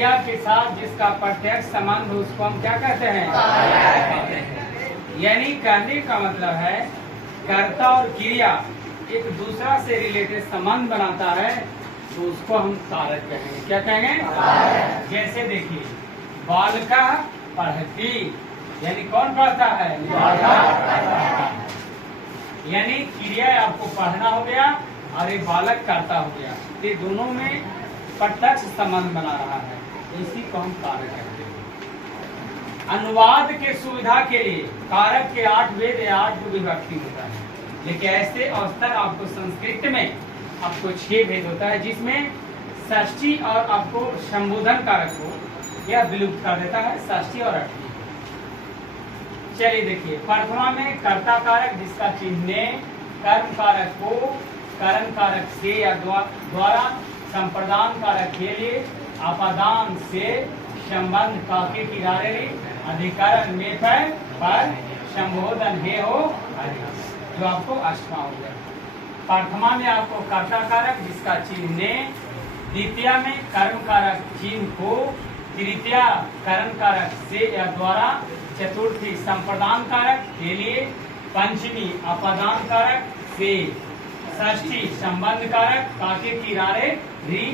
क्रिया के साथ जिसका प्रत्यक्ष संबंध उसको हम क्या कहते हैं? यानी कहने का मतलब है कर्ता और क्रिया एक दूसरा से रिलेटेड संबंध बनाता है तो उसको हम कारक कहेंगे। क्या कहेंगे? जैसे देखिए, बालिका पढ़ती, यानी कौन पढ़ता है? यानी क्रिया आपको पढ़ना हो गया और ये बालक करता हो गया, ये दोनों में प्रत्यक्ष संबंध बना रहा है, इसी को हम कारक कहते हैं। अनुवाद के सुविधा के लिए कारक के 8 भेद या 8 विभक्ति होता है, लेकिन ऐसे अवसर आपको संस्कृत में आपको 6 भेद होता है, जिसमें षष्ठी और आपको संबोधन कारक को यह विलुप्त कर देता है, षष्ठी और अष्टमी। चलिए देखिए, प्रथमा में कर्ता कारक जिसका चिन्ह कर्म कारक को करण कारक से या द्वारा संप्रदान कारक के लिए अपादान से संबंध काके किनारे अधिकरण में पर संबोधन हे हो, जो आपको अष्टमा हो गया। प्रथमा में आपको कर्ता कारक जिसका चिन्ह, द्वितीय में कर्म कारक चिन्ह को, तृतीया करण कारक से या द्वारा, चतुर्थी संप्रदान कारक के लिए, पंचमी अपादान कारक से, षष्ठी संबंध कारक काके किनारे री,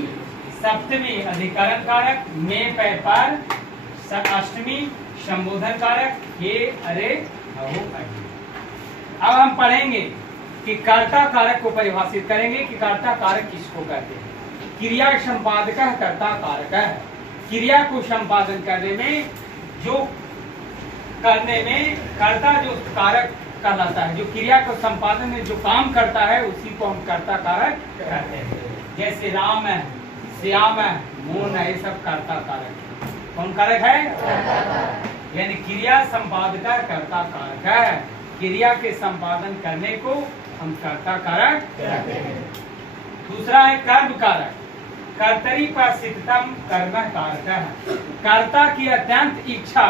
सप्तमी अधिकरण कारक में पर, अष्टमी संबोधन कारक हे अरे हो। अब हम पढ़ेंगे कि कर्ता कारक को परिभाषित करेंगे कि कर्ता कारक किसको कहते हैं। क्रिया संपादक कर्ता कारक है। क्रिया को संपादन करने में कर्ता जो कारक कहलाता है, जो क्रिया को संपादन में जो काम करता है उसी को हम कर्ता कारक कहते हैं। जैसे राम है, श्याम है, मोहन है, ये सब कर्ता कारक। कौन कारक है? यानी क्रिया संपादक कर्ता कारक है। क्रिया के संपादन करने को हम कर्ता कारक कहते हैं। दूसरा है कर्म कारक। कर्तरी प्रसिद्धतम कर्म कारक है। कर्ता की अत्यंत इच्छा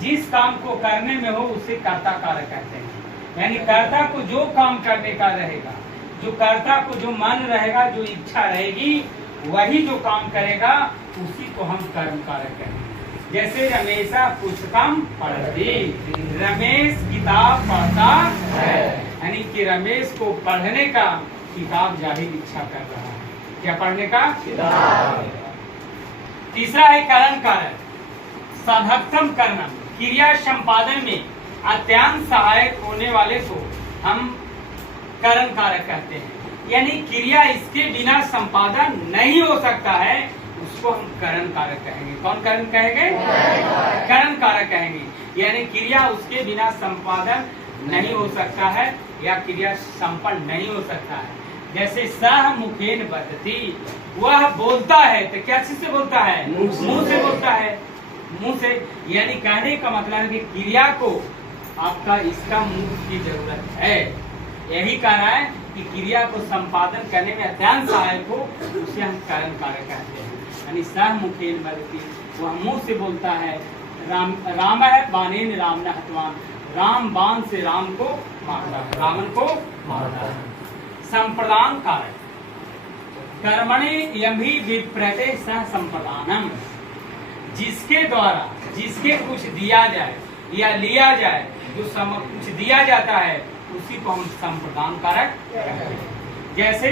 जिस काम को करने में हो उसे कर्ता कारक कहते हैं। यानी कर्ता को जो काम करने का रहेगा, जो कर्ता को जो मन रहेगा, जो इच्छा रहेगी, वही जो काम करेगा उसी को हम कर्म कारक कहेंगे। जैसे रमेशा पुस्तकम पढ़ती, रमेश किताब पढ़ता है, यानी कि रमेश को पढ़ने का किताब जाहिर इच्छा कर रहा है। क्या पढ़ने का? किताब। तीसरा है करण कारक। साधकतम कर्म, क्रिया संपादन में अत्यंत सहायक होने वाले को हम करण कारक कहते हैं। यानी क्रिया इसके बिना संपादन नहीं हो सकता है, उसको हम करण कारक कहेंगे। कौन करण कहेंगे? करण कारक कहेंगे। यानी क्रिया उसके बिना संपादन नहीं हो सकता है या क्रिया संपन्न नहीं हो सकता है। जैसे सह मुखेन बदती, वह बोलता है तो क्या चीज से बोलता है? मुंह से बोलता है, मुंह से। यानी कहने का मतलब है कि क्रिया को आपका इसका मुंह की जरूरत है। यही कह रहा है कि क्रिया को संपादन करने में अत्यंत सहायक हो, उसे हम करण कारक कहते हैं। यानी सह मुखेन बदती, वह मुंह से बोलता है। राम है बानेन राम न हतवान, राम बाण से राम को मारता है, रावण को मारता है। संप्रदान कारक। कर्मणि यमि विप्रते सह संप्रदानम, जिसके द्वारा जिसके कुछ दिया जाए या लिया जाए, जो कुछ दिया जाता है उसी को हम संप्रदान कारक कहते हैं। जैसे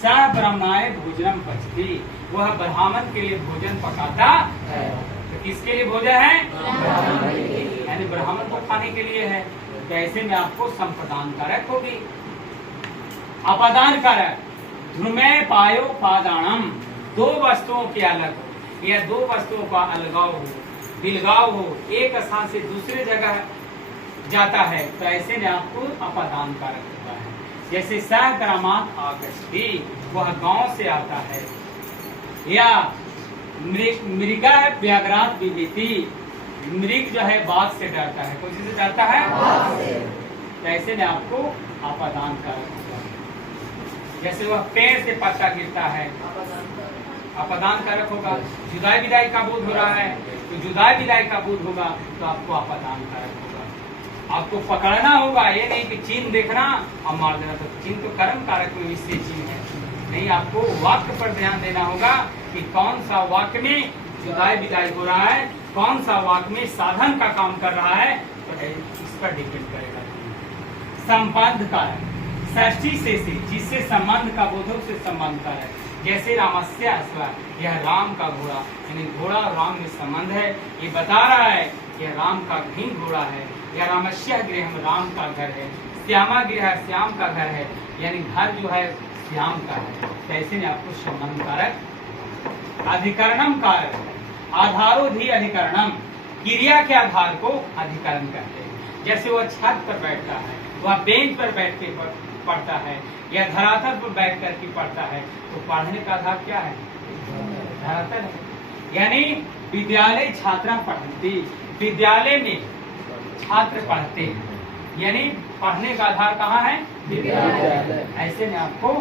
सह ब्राह्मणाय भोजनम पचती, वह ब्राह्मण के लिए भोजन पकाता है। तो किसके लिए भोजन है? यानी ब्राह्मण को खाने के लिए है। तो ऐसे में आपको संप्रदान कारक होगी। अपादान कारक। ध्रुमे पायो पादानम, दो वस्तुओं के अलग हो या दो वस्तुओं का अलगाव हो, बिलगाव हो, एक स्थान से दूसरे जगह जाता है, तो ऐसे में आपको अपादान कारक होता है। जैसे सह ग्रामात आगच्छति, वह गांव से आता है। या मृगा है व्याघ्रात विभीति, मृग जो है बाघ से डरता है। कौन से डरता है? तो ऐसे में आपको अपादान कारक होता है। जैसे वह पेड़ से पत्ता गिरता है, अपादान कारक होगा। जुदाई विदाई का बोध हो रहा है तो जुदाई विदाई का बोध होगा, तो आपको अपादान कारक होगा। आपको पकड़ना होगा, ये नहीं कि चिन्ह देखना और मार देना। तो चिन्ह तो कर्म कारक में इससे चिन्ह है नहीं, आपको वाक्य पर ध्यान देना होगा कि कौन सा वाक्य में जुदाई विदाई हो रहा है, कौन सा वाक्य में साधन का काम कर रहा है, तो इस पर डिपेंड करेगा। संबंध का है षष्ठी से जिससे संबंध का बोधक से संबंध का है, जैसे रामस्य अश्व, यह राम का घोड़ा, यानी घोड़ा और राम में संबंध है। ये बता रहा है यह राम का ही घोड़ा है, यह रामस्य गृह, राम का घर है, श्यामा गृह, श्याम का घर है, यानी घर जो है श्याम का है। कैसे ने आपको संबंध कारक अधिकरणम कारक, आधारोधि अधिकरणम, क्रिया के आधार को अधिकरण कहते हैं। जैसे वह छत पर बैठता है, वह बेंच पर बैठ के पढ़ता है, या धरातल पर बैठ करके पढ़ता है, तो पढ़ने का आधार क्या है? धरातल है। यानी विद्यालय छात्रा पढ़ती, विद्यालय में छात्र पढ़ते हैं, यानी पढ़ने का आधार कहाँ है? विद्यालय। ऐसे में आपको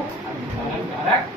कारक